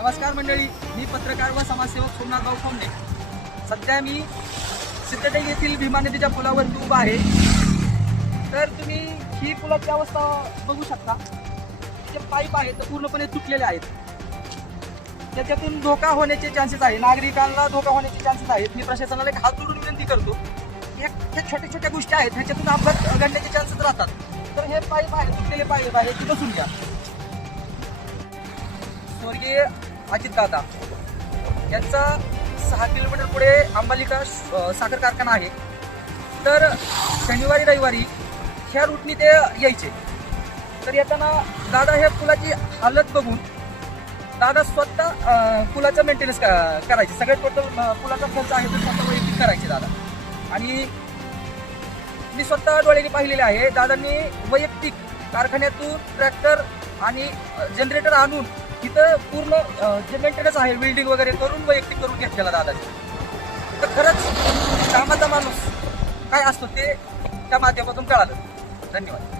नमस्कार मंडळी, मी पत्रकार व समाजसेवक सोमनाथ खोमणे. सध्या मी सिद्धटेक येथील भीमा नदीच्या पुलावरती उभा आहे. तर तुम्ही ही पुलाची अवस्था बघू शकता. जे पाईप आहेत ते पूर्णपणे तुटलेले आहेत. त्याच्यातून धोका होण्याचे चान्सेस आहे, नागरिकांना धोका होण्याचे चान्सेस आहेत. मी प्रशासनाला एक हात जोडून विनंती करतो. ह्या छोट्या छोट्या गोष्टी आहेत, ह्याच्यातून अपघात घडण्याचे चान्सेस राहतात. तर हे पाईप आहे, तुटलेले पाईप आहे, ते बसून घ्या. स्वर्गीय अजितदादा यांचा 6 किलोमीटर पुढे अंबालिका साखर कारखाना आहे. तर शनिवारी रविवारी ह्या रूटनी ते यायचे. तर येताना दादा ह्या पुलाची हालत बघून दादा स्वतः पुलाचं मेंटेनन्स करायचे. सगळ्यात टोटल पुलाचा खर्च आहे तो स्वतः वैयक्तिक करायचे दादा. आणि मी स्वतः डोळ्यांनी पाहिलेले आहे. दादांनी वैयक्तिक कारखान्यातून ट्रॅक्टर आणि जनरेटर आणून तिथं पूर्ण जे मेंटेनन्स आहे बिल्डिंग वगैरे करून वैयक्तिक करून घेतलेला दादांनी. तर खरंच कामाचा माणूस काय असतो ते त्या माध्यमातून कळालं. धन्यवाद.